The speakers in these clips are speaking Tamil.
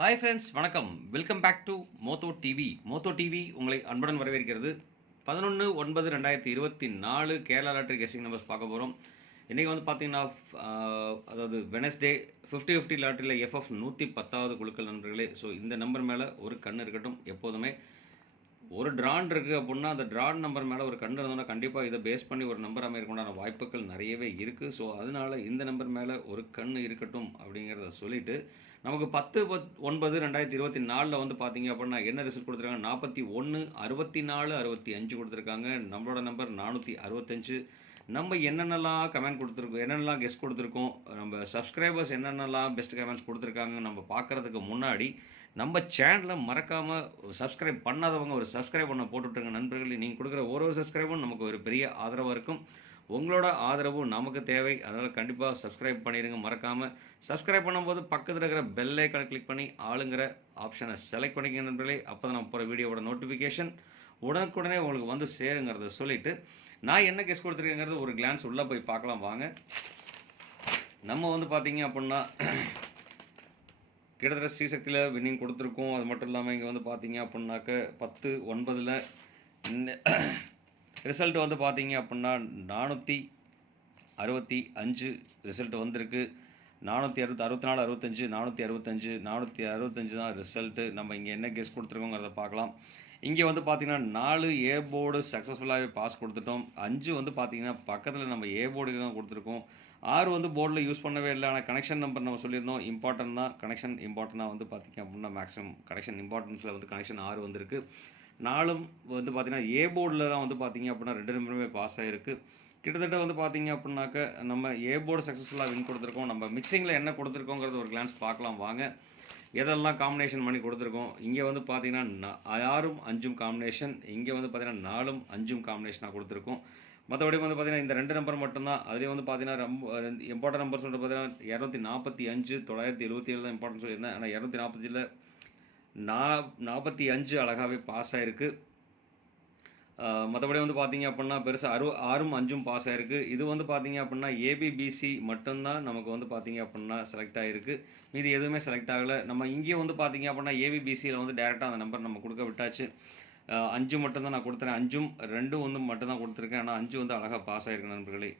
ஹாய் ஃப்ரெண்ட்ஸ், வணக்கம். Welcome back to Motho TV. Motho TV உங்களை அன்புடன் வரவேற்கிறது. 11/9/2024 கேரளா லாட்டரி கெஸ்டிங் நம்பர்ஸ் பார்க்க போகிறோம். இன்றைக்கி வந்து பார்த்தீங்கன்னா, அதாவது வெனஸ்டே 50/50 லாட்டரியில் எஃப்எஃப் 110வது குழுக்கள் நண்பர்களே. ஸோ இந்த நம்பர் மேலே ஒரு கண் இருக்கட்டும். எப்போதுமே ஒரு ட்ரான் இருக்குது அப்படின்னா, அந்த ட்ரான் நம்பர் மேலே ஒரு கண் இருந்தோன்னா கண்டிப்பாக இதை பேஸ் பண்ணி ஒரு நம்பர் அமையறதுக்குண்டான வாய்ப்புகள் நிறையவே இருக்குது. ஸோ அதனால் இந்த நம்பர் மேலே ஒரு கண் இருக்கட்டும் அப்படிங்கிறத சொல்லிவிட்டு, நமக்கு 10/9/2024 வந்து பார்த்தீங்க அப்படின்னா என்ன ரிசல்ட் கொடுத்துருக்காங்க, 41 64 65 கொடுத்துருக்காங்க. நம்மளோட நம்பர் 465. நம்ம என்னென்னலாம் கமெண்ட் கொடுத்துருக்கோம், என்னென்னலாம் கெஸ்ட் கொடுத்துருக்கோம், நம்ம சப்ஸ்கிரைபர்ஸ் என்னென்னலாம் பெஸ்ட் கமெண்ட்ஸ் கொடுத்துருக்காங்க நம்ம பார்க்குறதுக்கு முன்னாடி நம்ம சேனலை மறக்காமல் சப்ஸ்கிரைப் பண்ணாதவங்க ஒரு சப்ஸ்கிரைப் பண்ண போட்டுவிட்டுருங்க நண்பர்களே. நீங்கள் கொடுக்குற ஒரு சப்ஸ்கிரைபும் நமக்கு ஒரு பெரிய ஆதரவாக இருக்கும். உங்களோட ஆதரவும் நமக்கு தேவை. அதனால் கண்டிப்பாக சப்ஸ்கிரைப் பண்ணிடுங்க. மறக்காமல் சப்ஸ்கிரைப் பண்ணும்போது பக்கத்தில் இருக்கிற பெல் ஐக்கானை கிளிக் பண்ணி ஆளுங்கிற ஆப்ஷனை செலக்ட் பண்ணிக்க நண்பர்களே. அப்போ தான் நம்ம போகிற வீடியோவோட நோட்டிஃபிகேஷன் உடனுக்குடனே உங்களுக்கு வந்து சேருங்கிறத சொல்லிவிட்டு, நான் என்ன கெஸ் கொடுத்துருக்கேங்கிறது ஒரு கிளான்ஸ் உள்ளே போய் பார்க்கலாம் வாங்க. நம்ம வந்து பார்த்தீங்க அப்படின்னா கிட்டத்தட்ட ஸ்ரீசக்தியில் வின்னிங் கொடுத்துருக்கோம். அது மட்டும் இல்லாமல் இங்கே வந்து பார்த்தீங்க அப்படின்னாக்க 10/9 ரிசல்ட் வந்து பார்த்தீங்க அப்படின்னா 465 ரிசல்ட் வந்திருக்கு. 464 65 465 465 தான் ரிசல்ட்டு. நம்ம இங்கே என்ன கெஸ் கொடுத்துருக்கோங்கிறத பார்க்கலாம். இங்கே வந்து பார்த்தீங்கன்னா 4 ஏ போர்டு சக்ஸஸ்ஃபுல்லாகவே பாஸ் கொடுத்துட்டோம். 5 வந்து பார்த்தீங்கன்னா பக்கத்தில் நம்ம ஏ போர்டுக்கு தான் கொடுத்துருக்கோம். 6 வந்து போர்டில் யூஸ் பண்ணவே இல்லை. ஆனால் கனெக்ஷன் நம்பர் நம்ம சொல்லியிருந்தோம் இம்பார்ட்டன்ட் தான். கனெக்ஷன் இம்பார்ட்டண்ட்டாக வந்து பார்த்திங்க அப்படின்னா மேக்ஸிமம் கனெக்ஷன் இம்பார்ட்டன்ஸில் வந்து கனெக்ஷன் 6 வந்திருக்கு. 4 வந்து பார்த்திங்கன்னா ஏ போர்டில் தான் வந்து பார்த்திங்க அப்படின்னா 2 நம்பருமே பாஸ் ஆகிருக்கு. கிட்டத்தட்ட வந்து பார்த்திங்க அப்படின்னாக்க நம்ம ஏ போர்டு சக்ஸஸ்ஃபுல்லாக வின் கொடுத்துருக்கோம். நம்ம மிக்சிங்கில் என்ன கொடுத்துருக்கோங்கிறது ஒரு கிளான்ஸ் பார்க்கலாம் வாங்க. எதெல்லாம் காம்பினேஷன் பண்ணி கொடுத்துருக்கோம். இங்கே வந்து பார்த்தீங்கன்னா 6ம் 5ம் காம்பினேஷன், இங்கே வந்து பார்த்தீங்கன்னா 4ம் 5ம் காம்பினேஷனாக கொடுத்துருக்கோம். மற்றபடி வந்து பார்த்தீங்கன்னா இந்த 2 நம்பர் மட்டும்தான். அதுலேயும் வந்து பார்த்தீங்கன்னா ரொம்ப இம்பார்ட்டன்ட் நம்பர் சொல்லிட்டு பார்த்தீங்கன்னா 245 977 தான் இம்பார்ட்டன்ட் சொல்லியிருந்தேன். ஆனால் 245ல் 45 அழகாகவே பாஸ் ஆகிருக்கு. மற்றபடி வந்து பார்த்தீங்க அப்படின்னா பெருசாக 6ம் 5ம் பாஸ் ஆகிருக்கு. இது வந்து பார்த்தீங்க அப்படின்னா ஏபிபிசி மட்டும்தான் நமக்கு வந்து பார்த்தீங்க அப்படின்னா செலக்ட் ஆகிருக்கு. மீதி எதுவுமே செலக்ட் ஆகலை. நம்ம இங்கேயும் வந்து பார்த்தீங்க அப்படின்னா ஏபிபிசியில் வந்து டேரெக்டாக அந்த நம்பர் நம்ம கொடுக்க விட்டாச்சு. 5 மட்டும்தான் நான் கொடுத்துறேன். 5ம் 2ம் வந்து மட்டும்தான் கொடுத்துருக்கேன். ஆனால் 5 வந்து அழகாக பாஸ் ஆகிருக்கு நண்பர்களே.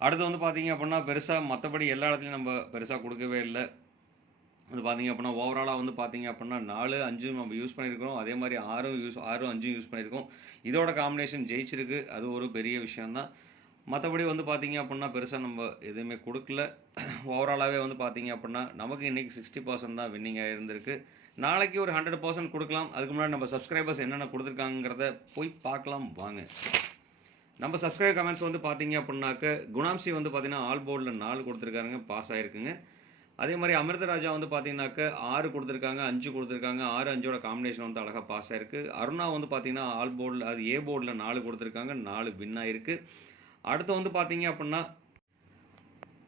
அடுத்து வந்து பார்த்தீங்க அப்படின்னா பெருசாக மற்றபடி எல்லா இடத்துலையும் நம்ம பெருசாக கொடுக்கவே இல்லை. அது பார்த்தீங்க அப்படின்னா ஓவராலாக வந்து பார்த்தீங்க அப்படின்னா 4 5 நம்ம யூஸ் பண்ணியிருக்கிறோம். அதே மாதிரி 6 5 யூஸ் பண்ணியிருக்கோம். இதோட காம்பினேஷன் ஜெயிச்சிருக்கு. அது ஒரு பெரிய விஷயந்தான். மற்றபடி வந்து பார்த்தீங்க அப்படின்னா பெருசாக நம்ம எதுவுமே கொடுக்கல. ஓவராலாகவே வந்து பார்த்தீங்க அப்படின்னா நமக்கு இன்றைக்கி 60% தான் வின்னிங்காக இருந்திருக்கு. நாளைக்கு ஒரு 100% கொடுக்கலாம். அதுக்கு முன்னாடி நம்ம சப்ஸ்கிரைபர்ஸ் என்னென்ன கொடுத்துருக்காங்கிறத போய் பார்க்கலாம் வாங்க. நம்ம சப்ஸ்கிரைப் கமெண்ட்ஸ் வந்து பார்த்தீங்க அப்படின்னாக்க குணாம்சி வந்து பார்த்தீங்கன்னா ஆல் போர்டில் 4 கொடுத்துருக்காருங்க, பாஸ் ஆகிருக்குங்க. அதே மாதிரி அமிர்தராஜா வந்து பார்த்தீங்கன்னாக்க 6 கொடுத்துருக்காங்க, 5 கொடுத்துருக்காங்க. 6 5ஓட காம்பினேஷன் வந்து அழகாக பாஸ் ஆகிருக்கு. அருணா வந்து பார்த்தீங்கன்னா ஆல் போர்டில் அது ஏ போர்டில் 4 கொடுத்துருக்காங்க, 4 வின் ஆகிருக்கு. அடுத்து வந்து பார்த்தீங்க அப்படின்னா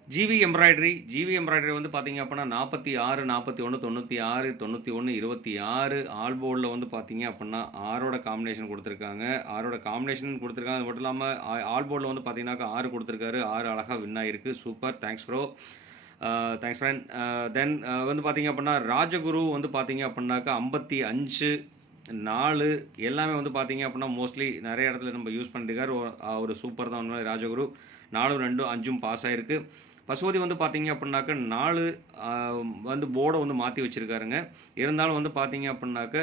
ஜிவி எம்ப்ராய்டரி வந்து பார்த்தீங்க அப்படின்னா 46 41 96 91 26 ஆல் போர்டில் வந்து பார்த்தீங்க அப்படின்னா 6ஓட காம்பினேஷன் கொடுத்துருக்காங்க. 6ஓட காம்பினேஷன் கொடுத்துருக்காங்க. அது மட்டும் இல்லாமல் ஆல் போர்டில் வந்து பார்த்தீங்கன்னாக்கா 6 கொடுத்துருக்காரு. 6 அழகாக வின் ஆகிருக்கு. Super, thanks bro, thanks friend. Then வந்து பார்த்தீங்க அப்படின்னா ராஜகுரு வந்து பார்த்தீங்க அப்படின்னாக்கா 55 4 எல்லாமே வந்து பார்த்தீங்க அப்படின்னா மோஸ்ட்லி நிறைய இடத்துல நம்ம யூஸ் பண்ணிட்டுருக்காரு. ஒரு சூப்பர் தான் உண்மை. ராஜகுரு 4 2 5ம் பாஸ் ஆகிருக்கு. பசுபதி வந்து பார்த்தீங்க அப்படின்னாக்க 4 வந்து போர்டை வந்து மாற்றி வச்சுருக்காருங்க. இருந்தாலும் வந்து பார்த்தீங்க அப்படின்னாக்க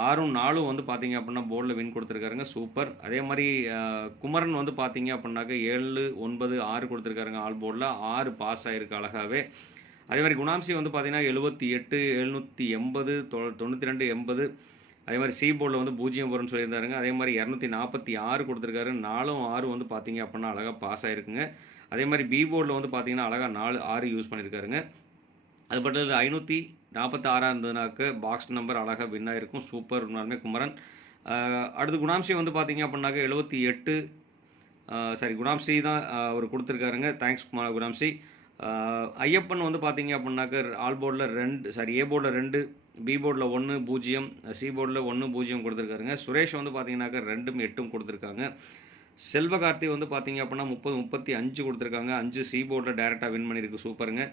6ம் 4ம் வந்து பார்த்தீங்க அப்படின்னா போர்டில் வின் கொடுத்துருக்காருங்க. சூப்பர். அதே மாதிரி குமரன் வந்து பார்த்தீங்க அப்படின்னாக்க 7 9 6 கொடுத்துருக்காருங்க. ஆல் போர்டில் 6 பாஸ் ஆகிருக்கு அழகாகவே. அதே மாதிரி குணாம்சி வந்து பார்த்தீங்கன்னா 78 780 92 80. அதே மாதிரி சி போர்டில் வந்து 0 வரும்னு சொல்லியிருந்தாருங்க. அதே மாதிரி 246 கொடுத்துருக்காரு. 4ம் 6 வந்து பார்த்தீங்க அப்படின்னா அழகாக பாஸ் ஆகிருக்குங்க. அதே மாதிரி பி போர்டில் வந்து பார்த்தீங்கன்னா அழகாக 4 6 யூஸ் பண்ணியிருக்காருங்க. அது மட்டும் 546 இருந்ததுனாக்க பாக்ஸ் நம்பர் அழகாக வின் ஆகிருக்கும். சூப்பர் உண்மையாலுமே குமரன். அடுத்து குணாம்சி வந்து பார்த்தீங்க அப்படின்னாக்க 78 குணாம்சி தான் அவர் கொடுத்துருக்காருங்க. தேங்க்ஸ் குணாம்சி. ஐயப்பன் வந்து பார்த்தீங்க அப்படின்னாக்க ஆல் போர்டில் 2 ஏ போர்டில் 2 பி போர்டில் 1 0 சி போர்டில் 1 0 கொடுத்துருக்காருங்க. சுரேஷ் வந்து பார்த்தீங்கன்னாக்க 2ம் 8ம் கொடுத்துருக்காங்க. செல்வகார்த்தி வந்து பார்த்தீங்க அப்படின்னா 30 35 கொடுத்துருக்காங்க. 5 சி போர்டில் டேரெக்டாக வின் பண்ணியிருக்கு. சூப்பருங்க.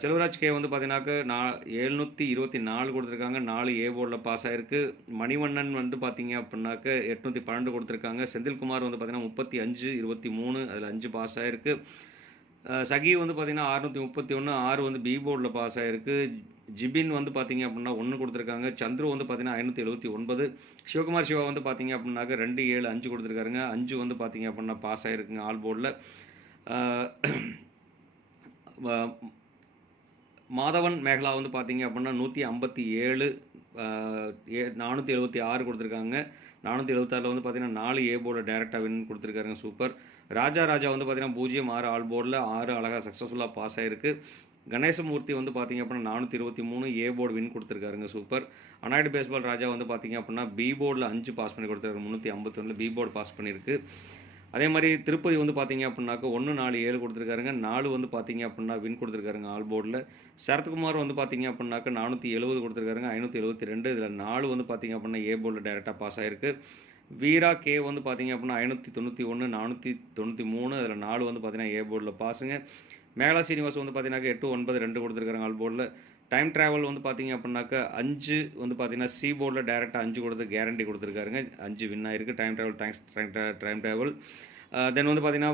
செல்வராஜ் கே வந்து பார்த்தீங்கன்னாக்க 724 கொடுத்துருக்காங்க. 4 ஏ போர்டில் பாஸ் ஆயிருக்கு. மணிவண்ணன் வந்து பார்த்தீங்க அப்படின்னாக்க 812 கொடுத்துருக்காங்க. செந்தில்குமார் வந்து பார்த்தீங்கன்னா 35 23 அதில் 5 பாஸ் ஆயிருக்கு. சகி வந்து பார்த்தீங்கன்னா 631 6 வந்து பி போர்டில் பாஸ் ஆயிருக்கு. ஜிபின் வந்து பார்த்தீங்க அப்படின்னா 1 கொடுத்துருக்காங்க. சந்துரு வந்து பார்த்தீங்கன்னா 579. சிவகுமார் சிவா வந்து பார்த்தீங்க அப்படின்னாக்க 2 7 5 கொடுத்துருக்காருங்க. 5 வந்து பார்த்தீங்க அப்படின்னா பாஸ் ஆயிருக்குங்க ஆல் போர்டில். மாதவன் மேகலா வந்து பார்த்தீங்க அப்படின்னா 157 476 கொடுத்துருக்காங்க. 476 வந்து பார்த்தீங்கன்னா 4 ஏ போர்டில் டேரெக்டாக வின் கொடுத்துருக்காருங்க. சூப்பர். ராஜா வந்து பார்த்தீங்கன்னா 0 6 ஆல் போர்டில் 6 அழகாக சக்ஸஸ்ஃபுல்லாக பாஸ் ஆயிருக்கு. கணேசமூர்த்தி வந்து பார்த்தீங்க அப்படின்னா 423 ஏ போர்டு வின் கொடுத்துருக்காருங்க. சூப்பர். அனாய்டு பேஸ்பால் ராஜா வந்து பார்த்தீங்க அப்படின்னா பி போர்டில் 5 பாஸ் பண்ணி கொடுத்துருக்காரு. 351 பி போர்டு பாஸ் பண்ணியிருக்கு. அதே மாதிரி திருப்பதி வந்து பார்த்தீங்க அப்படின்னாக்க 1 4 7 கொடுத்துருக்காருங்க. 4 வந்து பார்த்தீங்க அப்படின்னா வின் கொடுத்துருக்காருங்க ஆல் போர்டில். சரத்குமார் வந்து பார்த்தீங்க அப்படின்னாக்க 470 கொடுத்துருக்காருங்க. 572 இதில் 4 வந்து பார்த்தீங்க அப்படின்னா ஏ போர்டில் டேரெக்டாக பாஸ் ஆயிருக்கு. வீரா கே வந்து பார்த்தீங்க அப்படின்னா 591 493 அதில் 4 வந்து பார்த்தீங்கன்னா ஏ போர்டில் பாஸுங்க. மேகலா சீனிவாஸ் வந்து பார்த்தீங்கன்னா 8 9 2 கொடுத்துருக்காங்க ஆல் போர்டில். டைம் ட்ராவல் வந்து பார்த்தீங்க அப்படின்னாக்க 5 வந்து பார்த்தீங்கன்னா சி போர்டில் டேரெக்டாக 5 கொடுத்து கேரண்டி கொடுத்துருக்காருங்க. 5 வின் ஆயிருக்கு. Time travel thanks time travel. Then வந்து பார்த்தீங்கன்னா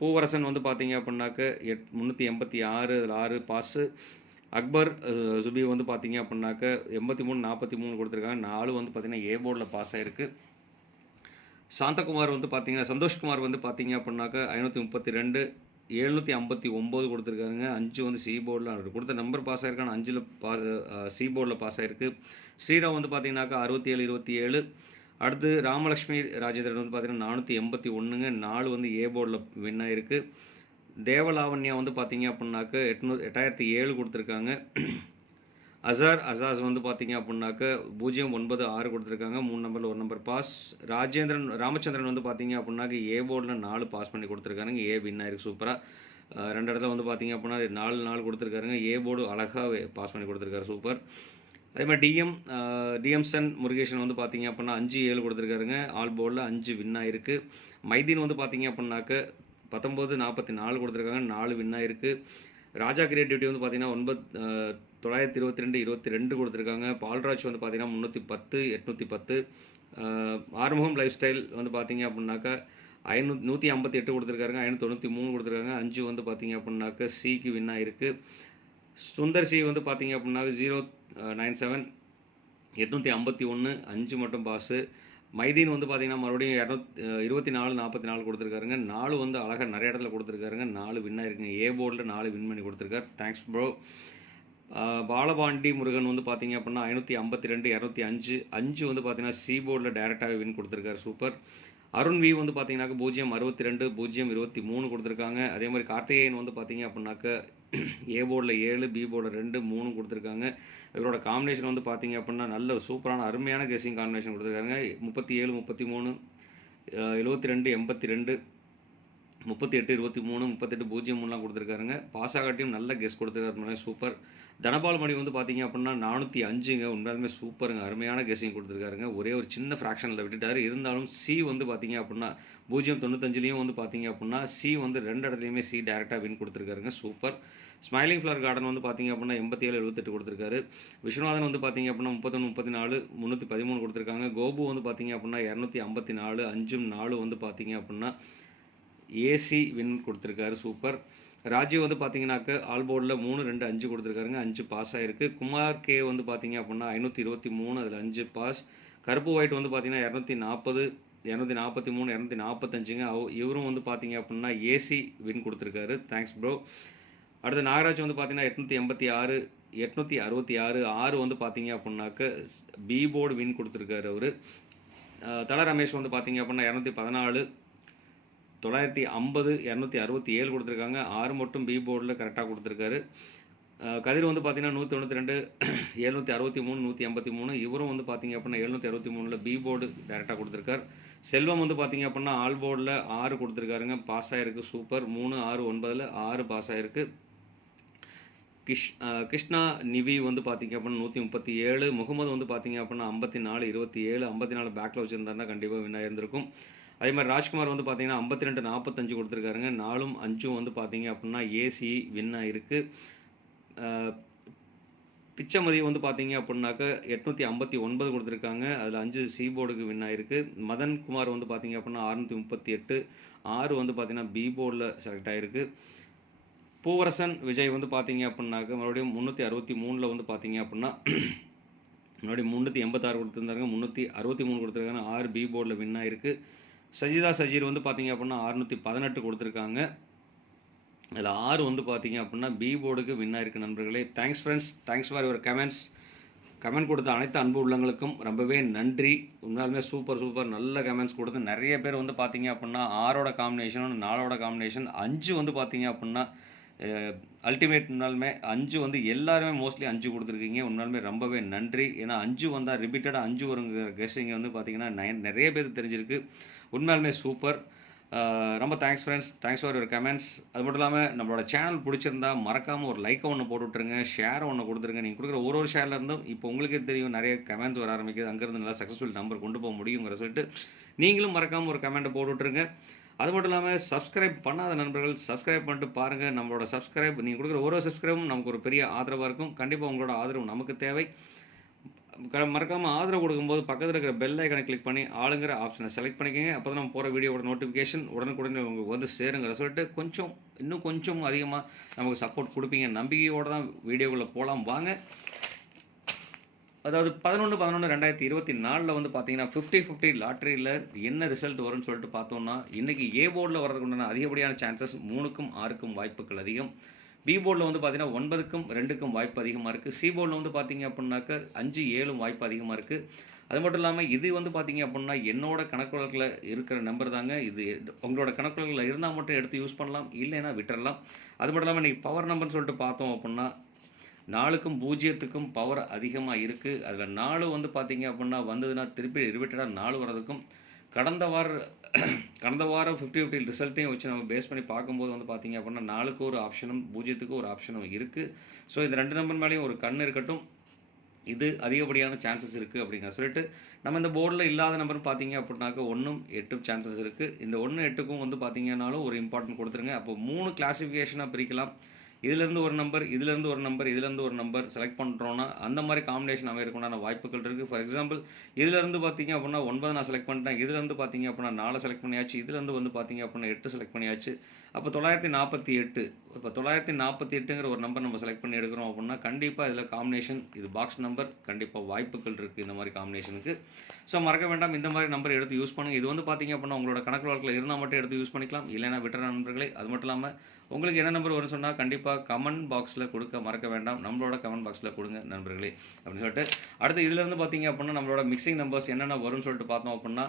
பூவரசன் வந்து பார்த்தீங்க அப்படின்னாக்க 386 அதில் 6 பாஸு. அக்பர் சுபி வந்து பார்த்தீங்க அப்படின்னாக்க 83 43 கொடுத்துருக்காங்க. 4 வந்து பார்த்தீங்கன்னா ஏ போர்டில் பாஸ் ஆயிருக்கு. சாந்தகுமார் வந்து பார்த்தீங்கன்னா சந்தோஷ்குமார் வந்து பார்த்தீங்க அப்படின்னாக்க 532 759 கொடுத்துருக்காருங்க. 5 வந்து சி போர்டில் அவர் கொடுத்த நம்பர் பாஸ் ஆயிருக்கான 5 பாஸ் சி போர்டில் பாஸ் ஆயிருக்கு. ஸ்ரீராம் வந்து பார்த்தீங்கன்னாக்கா 67 27. அடுத்து ராமலட்சுமி ராஜேந்திரன் வந்து பார்த்தீங்கன்னா 481ங்க. 4 வந்து ஏ போர்டில் வின் ஆயிருக்கு. தேவலாவண்யா வந்து பார்த்தீங்க அப்படின்னாக்க 8007 கொடுத்துருக்காங்க. அசாஸ் வந்து பார்த்தீங்க அப்படின்னாக்க 096 கொடுத்துருக்காங்க. 3 நம்பரில் 1 நம்பர் பாஸ். ராமச்சந்திரன் வந்து பார்த்தீங்க அப்படின்னாக்க ஏ போர்டில் 4 பாஸ் பண்ணி கொடுத்துருக்காருங்க. ஏ வின் ஆயிருக்கு சூப்பராக. 2 இடத்துல வந்து பார்த்தீங்க அப்படின்னா 4 கொடுத்துருக்காருங்க. ஏ போர்டு அழகாக பாஸ் பண்ணி கொடுத்துருக்காரு சூப்பர். அதே மாதிரி டிஎம்சன் முருகேஷன் வந்து பார்த்தீங்க அப்படின்னா 5 7 கொடுத்துருக்காருங்க. ஆல் போர்டில் 5 வின் ஆயிருக்கு. மைதீன் வந்து பார்த்தீங்க அப்படின்னாக்க 19 44 கொடுத்துருக்காங்க. 4 வின் ஆயிருக்கு. ராஜா கிரியேட்டிவிட்டி வந்து பார்த்தீங்கன்னா 922 22 கொடுத்துருக்காங்க. பால்ராஜ் வந்து பார்த்தீங்கன்னா 310 810. ஆறுமுகம் லைஃப் ஸ்டைல் வந்து பார்த்தீங்க அப்படின்னாக்கா 158 கொடுத்துருக்காருங்க. 593 கொடுத்துருக்காங்க. 5 வந்து பார்த்தீங்க அப்படின்னாக்க சிக்கு வின் ஆயிருக்கு. சுந்தர் சி வந்து பார்த்தீங்க அப்படின்னாக்க 097 851 5 மட்டும் பாஸு. மைதீன் வந்து பார்த்தீங்கன்னா மறுபடியும் 24 44 கொடுத்துருக்காருங்க. 4 வந்து அழகாக நிறைய இடத்துல கொடுத்துருக்காருங்க. 4 வின் ஆயிருக்குங்க. ஏ போர்டில் 4 வின் பண்ணி கொடுத்துருக்காரு. Thanks bro. பாலபாண்டி முருகன் வந்து பார்த்தீங்க அப்படின்னா 552 205 5 வந்து பார்த்தீங்கன்னா சி போர்டில் டேரெக்டாகவே வின் கொடுத்துருக்காரு. சூப்பர். அருண் வி வந்து பார்த்தீங்கன்னாக்க 062 023 கொடுத்துருக்காங்க. அதே மாதிரி கார்த்திகேயன் வந்து பார்த்தீங்க அப்படின்னாக்க ஏ போர்டில் 7 பி போர்டில் 2 3 கொடுத்துருக்காங்க. இவரோட காம்பினேஷன் வந்து பார்த்தீங்க அப்படின்னா நல்ல சூப்பரான அருமையான கெஸ்ஸிங் காம்பினேஷன் கொடுத்துருக்காங்க. 37 33 72 82 38 23 38 03 கொடுத்துருக்காருங்க. பாஸ் ஆகாட்டியும் நல்ல கெஸ் கொடுத்துருக்காரு. சூப்பர். தனபால் மணி வந்து பார்த்தீங்க அப்படின்னா 405ங்க. உண்மையாலுமே சூப்பருங்க. அருமையான கெஸ்ஸிங் கொடுத்துருக்காருங்க. ஒரே ஒரு சின்ன ஃப்ராக்ஷனில் விட்டுட்டார். இருந்தாலும் சி வந்து பார்த்தீங்க அப்படின்னா 095லையும் வந்து பார்த்தீங்க அப்படின்னா சி வந்து 2 இடத்துலையுமே சி டேரெக்டாக வின் கொடுத்துருக்காருங்க. சூப்பர். ஸ்மைலிங் ஃப்ளவர் கார்டன் வந்து பார்த்தீங்க அப்படின்னா 87 78 கொடுத்துருக்காரு. விஸ்வநாதன் வந்து பார்த்தீங்க அப்படின்னா 31 34 313 கொடுத்துருக்காங்க. கோபு வந்து பார்த்தீங்க அப்படின்னா 254 5 4 வந்து பார்த்தீங்க அப்படின்னா ஏசி வின் கொடுத்துருக்காரு. சூப்பர். ராஜீவ் வந்து பார்த்தீங்கன்னாக்க ஆல் போர்டில் 3 2 5 கொடுத்துருக்காருங்க. 5 பாஸ் ஆகிருக்கு. குமார் கே வந்து பார்த்தீங்க அப்படின்னா 523 அதில் 5 பாஸ். கருப்பு ஒயிட் வந்து பார்த்தீங்கன்னா 240 243 245ங்க. இவரும் வந்து பார்த்தீங்க அப்படின்னா ஏசி வின் கொடுத்துருக்காரு. Thanks bro. அடுத்து நாகராஜ் வந்து பார்த்தீங்கன்னா 886 866 6 வந்து பார்த்தீங்க அப்படின்னாக்க பி போர்டு வின் கொடுத்துருக்காரு அவர். தல ரமேஷ் வந்து பார்த்தீங்க அப்படின்னா 214 950 267 கொடுத்துருக்காங்க. 6 மட்டும் பி போர்டில் கரெக்டாக கொடுத்துருக்காரு. கதிர் வந்து பார்த்தீங்கன்னா 192 763 183 இவரும் வந்து பார்த்தீங்க அப்படின்னா 763 பி போர்டு டேரெக்டாக கொடுத்துருக்காரு. செல்வம் வந்து பார்த்தீங்க அப்படின்னா ஆல் போர்டில் 6 கொடுத்துருக்காருங்க. பாஸ் ஆகிருக்கு. சூப்பர். 3 6 9ல் 6 பாஸ் ஆகிருக்கு. கிருஷ்ணா நிவி வந்து பார்த்தீங்க அப்படின்னா 137. முகமது வந்து பார்த்தீங்க அப்படின்னா 54 27 54 பேக்கில் வச்சுருந்தாருன்னா கண்டிப்பாக வின் ஆகியிருந்திருக்கும். அதே மாதிரி ராஜ்குமார் வந்து பார்த்தீங்கன்னா 52 45 கொடுத்துருக்காருங்க. 4 5 வந்து பார்த்தீங்க அப்படின்னா ஏசி வின் ஆகிருக்கு. பிச்சை மதியம் வந்து பார்த்தீங்க அப்படின்னாக்க 859 கொடுத்துருக்காங்க. அதில் 5 சி போர்டுக்கு வின் ஆயிருக்கு. மதன் குமார் வந்து பார்த்தீங்க அப்படின்னா 638, 6 வந்து பார்த்தீங்கன்னா பி போர்டில் செலக்ட் ஆயிருக்கு. பூவரசன் விஜய் வந்து பார்த்தீங்க அப்படின்னாக்க மறுபடியும் 363 வந்து பார்த்தீங்க அப்படின்னா மறுபடியும் 386 கொடுத்துருந்தாங்க, 363 கொடுத்துருக்காங்க, 6 பி போர்டில் வின் ஆயிருக்கு. சஜிதா சஜீர் வந்து பார்த்தீங்க அப்படின்னா 618 கொடுத்துருக்காங்க. அதில் 6 வந்து பார்த்தீங்க அப்படின்னா பி போர்டுக்கு வின் ஆயிருக்கு நண்பர்களே. Thanks friends, thanks for your comments. Comment கொடுத்த அனைத்து அன்பு உள்ளங்களுக்கும் ரொம்பவே நன்றி. உண்மையாலுமே சூப்பர் நல்ல கமெண்ட்ஸ் கொடுத்து நிறைய பேர் வந்து பார்த்தீங்க அப்படின்னா 6ஓட காம்பினேஷன், 4ஓட காம்பினேஷன், 5 வந்து பார்த்தீங்க அப்படின்னா அல்டிமேட். உண்மையாலுமே 5 வந்து எல்லாருமே மோஸ்ட்லி 5 கொடுத்துருக்கீங்க. உண்மையாலுமே ரொம்பவே நன்றி. ஏன்னா 5 வந்தால் ரிப்பீட்டடாக 5 வருங்கிற கெஸ்ஸிங்க வந்து பார்த்தீங்கன்னா நிறைய பேருக்கு தெரிஞ்சிருக்கு. உண்மையாலுமே சூப்பர். ரொம்ப thanks friends, thanks for your comments. அது மட்டும் இல்லாமல் நம்மளோட சேனல் பிடிச்சிருந்தா மறக்காமல் ஒரு லைக்கை ஒன்று போட்டு விட்ருங்க, ஷேர் ஒன்று கொடுத்துருங்க. நீங்கள் கொடுக்குற ஒரு ஷேர்லேருந்தும் இப்போ உங்களுக்கே தெரியும் நிறைய கமெண்ட்ஸ் வர ஆரம்பிக்குது. அங்கேருந்து நல்லா சக்ஸஸ்ஃபுல் நம்பர் கொண்டு போக முடியுங்கிற சொல்லிட்டு நீங்களும் மறக்காமல் ஒரு கமெண்ட்டை போட்டு விட்ருங்க. அது மட்டும் இல்லாமல் சப்ஸ்கிரைப் பண்ணாத நண்பர்கள் சப்ஸ்கிரைப் பண்ணிட்டு பாருங்கள். நம்மளோட சப்ஸ்கிரைப், நீங்கள் கொடுக்குற ஒரு சப்ஸ்கிரைபும் நமக்கு ஒரு பெரிய ஆதரவாக இருக்கும். கண்டிப்பாக உங்களோட ஆதரவு நமக்கு தேவை. மறக்காமல் ஆதரவு கொடுக்கும்போது பக்கத்தில் இருக்கிற பெல் ஐக்கனை கிளிக் பண்ணி ஆளுங்கிற ஆப்ஷனை செலக்ட் பண்ணிக்கோங்க. அப்போ தான் நம்ம போகிற வீடியோட நோட்டிஃபிகேஷன் உடனுக்குடனே உங்களுக்கு வந்து சேருங்கிற சொல்லிட்டு இன்னும் கொஞ்சம் அதிகமாக நமக்கு சப்போர்ட் கொடுப்பீங்க நம்பிக்கையோடு தான் வீடியோக்குள்ளே போகலாம் வாங்க. அதாவது 11/11/2024 வந்து பார்த்தீங்கன்னா 50-50 லாட்ரியில் என்ன ரிசல்ட் வரும்னு சொல்லிட்டு பார்த்தோம்னா, இன்றைக்கி ஏ போர்டில் வரதுக்கு உண்டான அதிகப்படியான சான்சஸ் 3க்கும் 6க்கும் வாய்ப்புகள் அதிகம். பி போர்டில் வந்து பார்த்தீங்கன்னா 9க்கும் 2க்கும் வாய்ப்பு அதிகமாக இருக்குது. சி போர்டில் வந்து பார்த்தீங்க அப்படின்னாக்க 5, 7 வாய்ப்பு அதிகமாக இருக்குது. அது மட்டும் இல்லாமல் இது வந்து பார்த்தீங்க அப்படின்னா என்னோட கணக்குகளில் இருக்கிற நம்பர் தாங்க. இது உங்களோட கணக்குகளில் இருந்தால் மட்டும் எடுத்து யூஸ் பண்ணலாம், இல்லைன்னா விட்டுறலாம். அது மட்டும் இல்லாமல் இன்றைக்கி பவர் நம்பர்னு சொல்லிட்டு பார்த்தோம் அப்படின்னா 4க்கும் 0க்கும் பவர் அதிகமாக இருக்குது. அதில் 4 வந்து பார்த்தீங்க அப்படின்னா வந்ததுன்னா திருப்பி ரிப்பீட்டடாக 4 வரதுக்கும் கடந்த வாரம் 50-50 ரிசல்ட்டையும் வச்சு நம்ம பேஸ் பண்ணி பார்க்கும்போது வந்து பார்த்தீங்க அப்படின்னா 4க்கு ஒரு ஆப்ஷனும் 0க்கு ஒரு ஆப்ஷனும் இருக்குது. ஸோ இந்த 2 நம்பர் மேலேயும் ஒரு கண் இருக்கட்டும். இது அதிகப்படியான சான்சஸ் இருக்குது அப்படிங்கிற சொல்லிட்டு நம்ம இந்த போர்டில் இல்லாத நம்பர் பார்த்தீங்க அப்படின்னாக்க 1ம் 8ம் சான்சஸ் இருக்குது. இந்த 1, 8க்கும் வந்து பார்த்தீங்கன்னாலும் ஒரு இம்பார்ட்டன்ட் கொடுத்துருங்க. அப்போ 3 கிளாஸிஃபிகேஷனாக பிரிக்கலாம். இதிலேருந்து ஒரு நம்பர், இதிலேருந்து ஒரு நம்பர், இதிலேருந்து ஒரு நம்பர் செலக்ட் பண்ணுறோன்னா அந்த மாதிரி காம்பினேஷன் அமையறதுக்குண்டான வாய்ப்புகள் இருக்குது. ஃபார் எக்ஸாம்பிள் இதிலேருந்து பார்த்தீங்க அப்படின்னா 9 நான் செலக்ட் பண்ணிட்டேன், இதிலேருந்து பார்த்தீங்க அப்படின்னா 4 செலக்ட் பண்ணியாச்சு, இதிலேருந்து வந்து பார்த்தீங்க அப்படின்னா 8 செலக்ட் பண்ணியாச்சு. அப்போ 948. இப்போ 948ங்கிற ஒரு நம்பர் நம்ம செலக்ட் பண்ணி எடுக்கிறோம் அப்படின்னா கண்டிப்பாக இதில் காம்பினேஷன், இது பாக்ஸ் நம்பர், கண்டிப்பாக வாய்ப்புகள் இருக்குது இந்த மாதிரி காம்பினேஷனுக்கு. ஸோ மறக்க வேண்டாம், இந்த மாதிரி நம்பர் எடுத்து யூஸ் பண்ணுங்கள். இது வந்து பார்த்தீங்க அப்படின்னா உங்களோட கணக்கு வழக்கில் இருந்தால் மட்டும் எடுத்து யூஸ் பண்ணிக்கலாம், இல்லைனா விட்டுற நண்பர்களே. அது மட்டும் இல்லாமல் உங்களுக்கு என்ன நம்பர் வரும்னு சொன்னால் கண்டிப்பாக கமெண்ட் பாக்ஸில் கொடுக்க மறக்க வேண்டாம், நம்மளோட கமெண்ட் பாக்ஸில் கொடுங்க நண்பர்களே அப்படின்னு சொல்லிட்டு. அடுத்து இதிலேருந்து பார்த்தீங்க அப்படின்னா நம்மளோட மிக்சிங் நம்பர்ஸ் என்னென்ன வரும்னு சொல்லிட்டு பார்த்தோம் அப்படின்னா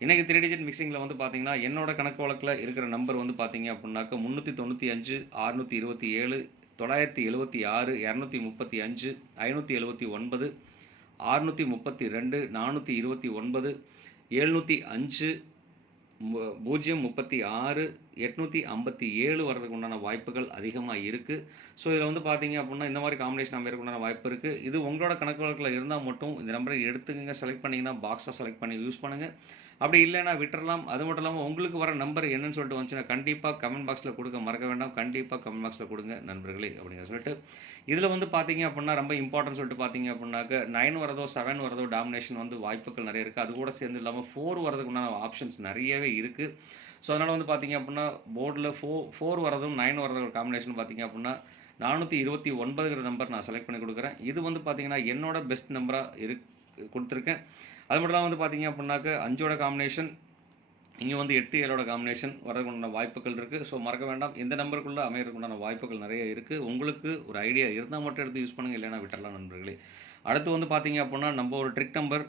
இன்றைக்கி 3 டிஜிட் மிக்சிங்கில் வந்து பார்த்தீங்கன்னா என்னோட கணக்கு வழக்கில் இருக்கிற நம்பர் வந்து பார்த்தீங்க அப்படின்னாக்க 395, 627, 976, 235, 579, 632, 429, 705, 036, 857 வரதுக்கு உண்டான வாய்ப்புகள் அதிகமாக இருக்குது. ஸோ இதில் வந்து பார்த்தீங்க அப்படின்னா இந்த மாதிரி காம்பினேஷன் அமையறதுக்கு உண்டான வாய்ப்பு இருக்குது. இது உங்களோட கணக்கு வழக்கில் இருந்தால் மட்டும் இந்த நம்பரை எடுத்துக்கங்க, செலக்ட் பண்ணிங்கன்னா பாக்ஸாக செலக்ட் பண்ணி யூஸ் பண்ணுங்கள். அப்படி இல்லைன்னா விட்டுறலாம். அது மட்டும் இல்லாமல் உங்களுக்கு வர நம்பர் என்னன்னு சொல்லிட்டு வந்துச்சுன்னா கண்டிப்பாக கமெண்ட் பாக்ஸில் கொடுக்க மறக்க வேண்டாம், கண்டிப்பாக கமெண்ட் பாக்ஸில் கொடுங்க நண்பர்களே அப்படிங்கிற சொல்லிட்டு. இதில் வந்து பார்த்தீங்க அப்படின்னா ரொம்ப இம்பார்ட்டன்ட் சொல்லிட்டு பார்த்தீங்க அப்படின்னாக்க 9 வரதோ 7 வரதோ டாமினேஷன் வந்து வாய்ப்புகள் நிறைய இருக்குது. அது கூட சேர்ந்து இல்லாமல் 4 வரதுக்கு உண்டான ஆப்ஷன்ஸ் நிறையவே இருக்குது. ஸோ அதனால் வந்து பார்த்தீங்க அப்படின்னா போர்டில் 4 வரதும் 9 வரதோட காம்பினேஷன் பார்த்தீங்க அப்படின்னா 429 நம்பர் நான் செலக்ட் பண்ணி கொடுக்குறேன். இது வந்து பார்த்தீங்கன்னா என்னோட பெஸ்ட் நம்பராக கொடுத்துருக்கேன். அது மட்டும் இல்லாமல் வந்து பார்த்தீங்க அப்படின்னாக்க 5ஓட காம்பினேஷன், இங்கே வந்து 8, 7ஓட காம்பினேஷன் வரதுக்குண்டான வாய்ப்புகள் இருக்குது. ஸோ மறக்க வேண்டாம், இந்த நம்பருக்குள்ளே அமையறதுக்குண்டான வாய்ப்புகள் நிறைய இருக்குது. உங்களுக்கு ஒரு ஐடியா இருந்தால் மட்டும் எடுத்து யூஸ் பண்ணுங்கள், இல்லைனா விட்டுறலாம் நண்பர்களே. அடுத்து வந்து பார்த்தீங்க அப்படின்னா நம்ம ஒரு trick number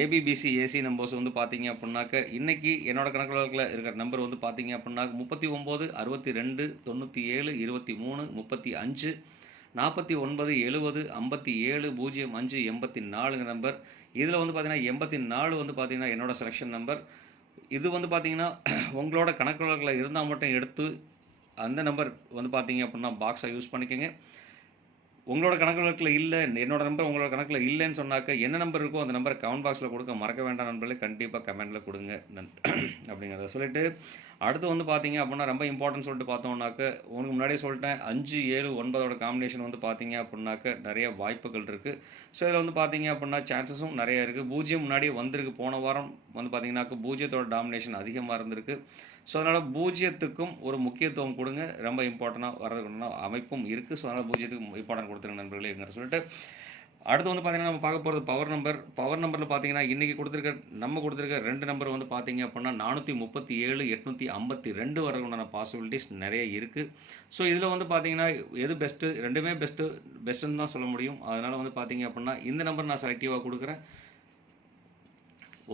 ABBC AC numbers வந்து பார்த்தீங்க அப்படின்னாக்க இன்றைக்கி என்னோட கணக்கு வழக்கில் இருக்கிற நம்பர் வந்து பார்த்தீங்க அப்படின்னா 39, 62, 97, 23, 35, 49, 70, 57, 05, 84 நம்பர். இதில் வந்து பார்த்தீங்கன்னா 84 வந்து பார்த்தீங்கன்னா என்னோடய செலெக்ஷன் நம்பர். இது வந்து பார்த்தீங்கன்னா உங்களோட கணக்கு வழக்கில் இருந்தால் மட்டும் எடுத்து அந்த நம்பர் வந்து பார்த்தீங்க அப்படின்னா பாக்ஸாக யூஸ் பண்ணிக்கோங்க. உங்களோட கணக்கு வழக்கில் இல்லை, என்னோட நம்பர் உங்களோட கணக்கில் இல்லைன்னு சொன்னாக்க என்ன நம்பர் இருக்கோ அந்த நம்பரை கமெண்ட் பாக்ஸில் கொடுக்க மறக்க வேண்டாம் நண்பர்களே, கண்டிப்பாக கமெண்ட்டில் கொடுங்க அப்படிங்கிறத சொல்லிவிட்டு அடுத்து வந்து பார்த்தீங்க அப்படின்னா ரொம்ப இம்பார்ட்டன்ட் சொல்லிட்டு பார்த்தோம்னாக்க, உங்களுக்கு முன்னாடியே சொல்லிட்டேன் 5, 7, 9ஓட காம்பினேஷன் வந்து பார்த்தீங்க அப்படின்னாக்க நிறைய வாய்ப்புகள் இருக்குது. ஸோ இதில் வந்து பார்த்தீங்க அப்படின்னா சான்சஸும் நிறைய இருக்குது. 0 முன்னாடியே வந்திருக்கு. போன வாரம் வந்து பார்த்தீங்கன்னாக்க 0ஓட டாமினேஷன் அதிகமாக இருந்திருக்கு. ஸோ அதனால் 0த்துக்கும் ஒரு முக்கியத்துவம் கொடுங்க. ரொம்ப இம்பார்ட்டண்ட்டாக வர்றதுக்குன்னா அமைப்பும் இருக்குது. ஸோ அதனால் 0த்துக்கு இம்பார்ட்டன்ட் கொடுத்துருங்க நண்பர்களேங்கிற சொல்லிட்டு, அடுத்து வந்து பார்த்தீங்கன்னா நம்ம பார்க்க போகிறது பவர் நம்பர். பவர் நம்பரில் பார்த்தீங்கன்னா இன்றைக்கி கொடுத்துருக்க 2 நம்பர் வந்து பார்த்தீங்க அப்படின்னா 437, 852 வரதுக்குண்டான பாசிபிலிட்டிஸ் நிறைய இருக்குது. ஸோ இதில் வந்து பார்த்தீங்கன்னா எது பெஸ்ட்டு, ரெண்டுமே பெஸ்ட்டுன்னு தான் சொல்ல முடியும். அதனால் வந்து பார்த்தீங்க அப்படின்னா இந்த நம்பர் நான் செலக்டிவாக கொடுக்குறேன்.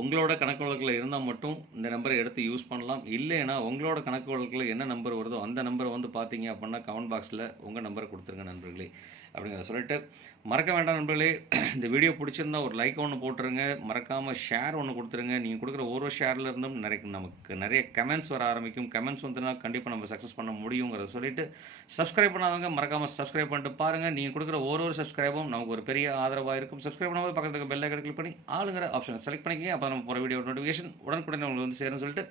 உங்களோட கணக்கு வழக்கில் இருந்தால் மட்டும் இந்த நம்பரை எடுத்து யூஸ் பண்ணலாம். இல்லைன்னா உங்களோட கணக்கு வழக்கில் என்ன நம்பர் வருதோ அந்த நம்பரை வந்து பார்த்தீங்க அப்படின்னா கமெண்ட் பாக்ஸில் உங்கள் நம்பரை கொடுத்துருங்க நண்பர்களே அப்படிங்கிறத சொல்லிட்டு, மறக்க வேண்டாம் நண்பர்களே, இந்த வீடியோ பிடிச்சிருந்தா ஒரு லைக் ஒன்று போட்டுருங்க. மறக்காமல் ஷேர் ஒன்று கொடுத்துருங்க. நீங்கள் கொடுக்குற ஒரு ஷேரில் இருந்தும் நமக்கு நிறைய கமெண்ட்ஸ் வர ஆரம்பிக்கும். கமெண்ட்ஸ் வந்துன்னா கண்டிப்பாக நம்ம சக்ஸஸ் பண்ண முடியுங்கிறத சொல்லிட்டு, சப்ஸ்கிரைப் பண்ணாதவங்க மறக்காமல் சப்ஸ்கிரைப் பண்ணிட்டு பாருங்கள். நீங்கள் கொடுக்குற ஒரு சப்ஸ்கிரைபும் நமக்கு ஒரு பெரிய ஆதரவாக இருக்கும். சப்ஸ்கிரைப் பண்ணும்போது பக்கத்தில் இருக்க பெல் ஐகானை கிளிக் பண்ணி ஆளுங்கிற ஆப்ஷனை செலக்ட் பண்ணிக்கங்க. அப்போ நம்ம போகிற வீடியோ நோட்டிஃபிகேஷன் உடனுக்குடனே உங்களுக்கு வந்து சேரும்னு சொல்லிட்டு,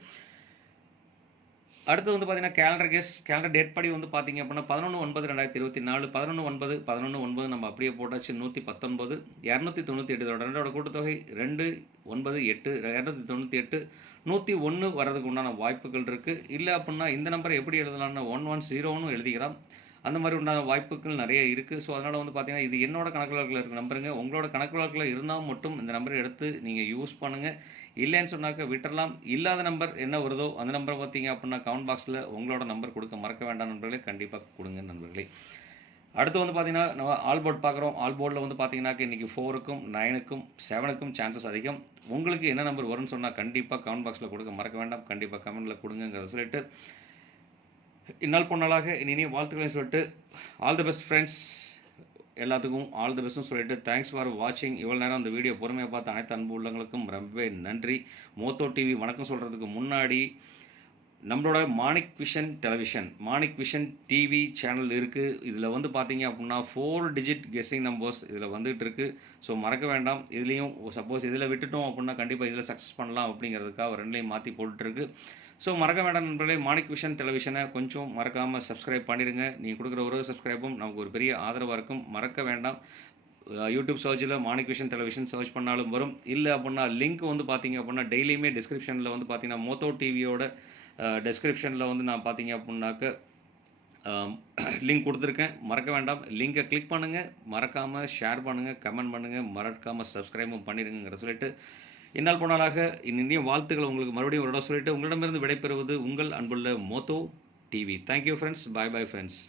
அடுத்து வந்து பார்த்தீங்கன்னா கேலண்டர் டேட் படி வந்து பார்த்தீங்க அப்படின்னா 11/9/2024, 11/9 நம்ம அப்படியே போட்டாச்சு. 119, 298 ரெண்டோட கூட்டுத்தொகை 298, 298, 101 வர்றதுக்கு உண்டான வாய்ப்புகள் இருக்குது. இல்லை அப்படின்னா இந்த நம்பரை எப்படி எழுதலாம்னா 1101 எழுதிக்கலாம். அந்த மாதிரி உண்டான வாய்ப்புகள் நிறைய இருக்குது. ஸோ அதனால் வந்து பார்த்தீங்கன்னா இது என்னோட கணக்கு வழக்கில் இருக்க நம்பருங்க. உங்களோட கணக்கு வழக்கில் இருந்தால் மட்டும் இந்த நம்பரை எடுத்து நீங்கள் யூஸ் பண்ணுங்கள். இல்லைன்னு சொன்னாக்க விட்டுறலாம். இல்லாத நம்பர் என்ன வருதோ அந்த நம்பரை பார்த்தீங்க அப்படின்னா கமெண்ட் பாக்ஸில் உங்களோட நம்பர் கொடுக்க மறக்க வேண்டாம் நண்பர்களே. கண்டிப்பாக கொடுங்க நண்பர்களே. அடுத்து வந்து பார்த்தீங்கன்னா நம்ம ஆல் போர்ட் பார்க்குறோம். ஆல் போர்டில் வந்து பார்த்தீங்கன்னாக்க இன்றைக்கி 4க்கும் 9க்கும் 7க்கும் சான்சஸ் அதிகம். உங்களுக்கு என்ன நம்பர் வரும்னு சொன்னால் கண்டிப்பாக கமெண்ட் பாக்ஸில் கொடுக்க மறக்க வேண்டாம். கண்டிப்பாக கமெண்ட்டில் கொடுங்கிறத சொல்லிட்டு, இந்நாள் பொன்னாளாக இனிய வாழ்த்துக்களையும் சொல்லிட்டு, ஆல் தி பெஸ்ட் ஃப்ரெண்ட்ஸ். எல்லாத்துக்கும் ஆல் தி பெஸ்ட்னு சொல்லிட்டு, தேங்க்ஸ் ஃபார் வாட்சிங். இவ்வளோ நேரம் அந்த வீடியோ பொறுமையாக பார்த்த அனைத்து அன்பு உள்ளவங்களுக்கும் ரொம்பவே நன்றி. மோத்தோ டிவி வணக்கம் சொல்கிறதுக்கு முன்னாடி நம்மளோட மாணிக் விஷன் டிவி சேனல் இருக்குது. இதில் வந்து பார்த்தீங்க அப்படின்னா 4 டிஜிட் கெஸ்ஸிங் நம்பர்ஸ் இதில் வந்துகிட்டு இருக்குது. ஸோ மறக்க வேண்டாம். இதுலேயும் சப்போஸ் இதில் விட்டுட்டோம் அப்படின்னா கண்டிப்பாக இதில் சக்ஸஸ் பண்ணலாம் அப்படிங்கிறதுக்காக ரெண்டுலேயும் மாற்றி போட்டுருக்கு. ஸோ மறக்க வேண்டாம் நண்பர்களே, மாணிக் விஷன் டெலிவிஷனை கொஞ்சம் மறக்காமல் சப்ஸ்கிரைப் பண்ணிடுங்க. நீங்கள் கொடுக்குற ஒரு சப்ஸ்கிரைபும் நமக்கு ஒரு பெரிய ஆதரவாக இருக்கும். மறக்க வேண்டாம். யூடியூப் சர்ச்சில் மாணிக் விஷன் டெலிவிஷன் சர்ச் பண்ணாலும் வரும். இல்லை அப்படின்னா லிங்க் வந்து பார்த்தீங்க அப்படின்னா டெய்லியுமே டிஸ்கிரிப்ஷனில் வந்து பார்த்தீங்கன்னா மோத்தோ டிவியோட டெஸ்கிரிப்ஷனில் வந்து நான் பார்த்தீங்க அப்படின்னாக்க லிங்க் கொடுத்துருக்கேன். மறக்க வேண்டாம். லிங்கை கிளிக் பண்ணுங்கள். மறக்காமல் ஷேர் பண்ணுங்கள், கமெண்ட் பண்ணுங்கள், மறக்காமல் சப்ஸ்கிரைபும் பண்ணிடுங்கிற சொல்லிட்டு, இந்நாள் போனாலாக இனிய வாழ்த்துக்கள் உங்களுக்கு மறுபடியும் ஒரு இடம் சொல்லிட்டு உங்களிடமிருந்து விடைபெறுவது உங்கள் அன்புள்ள மோத்தோ TV. Thank you friends. Bye friends.